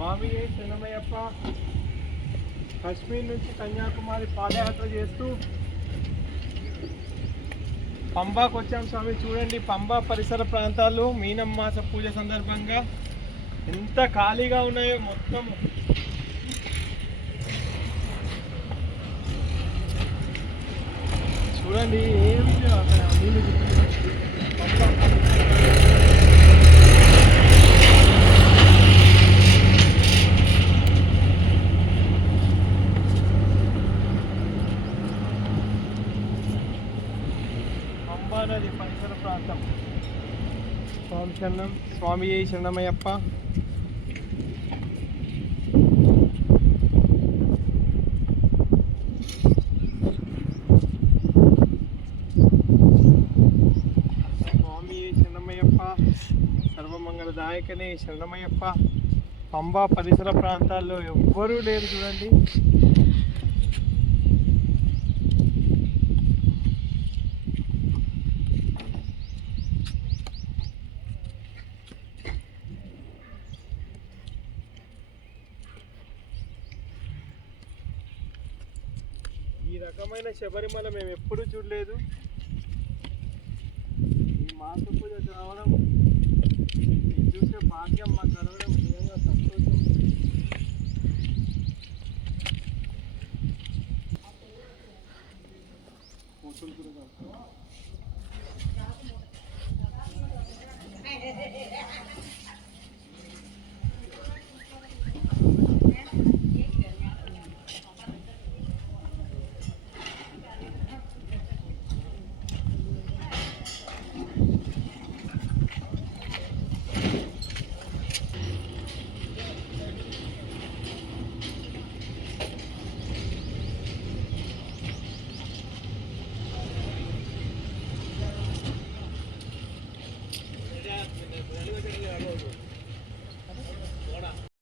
స్వామి చిన్నమయ్యప్ప కశ్మీర్ నుంచి కన్యాకుమారి పాదయాత్ర చేస్తూ పంబాకు వచ్చాం స్వామి. చూడండి పంబా పరిసర ప్రాంతాలు మీనం మాస పూజ సందర్భంగా ఎంత ఖాళీగా ఉన్నాయో మొత్తం. చూడండి ఏమి అక్కడ? నీళ్ళు చుట్టూ. పంబా పంబా పరిసర ప్రాంతం. స్వామి శరణం స్వామి శరణమయ్యప్ప? స్వామి శరణమయ్యప్ప? సర్వమంగళదాయకనే శరణమయ్యప్ప. పంబా పరిసర ప్రాంతాల్లో ఎవ్వరూ లేరు చూడండి. ఈ రకమైన శబరిమల మేము ఎప్పుడు చూడలేదు. ఈ మాస పూజ రావడం చూసే భాగ్యం మాకు కలగడం నిజంగా సంతోషం. కూతురు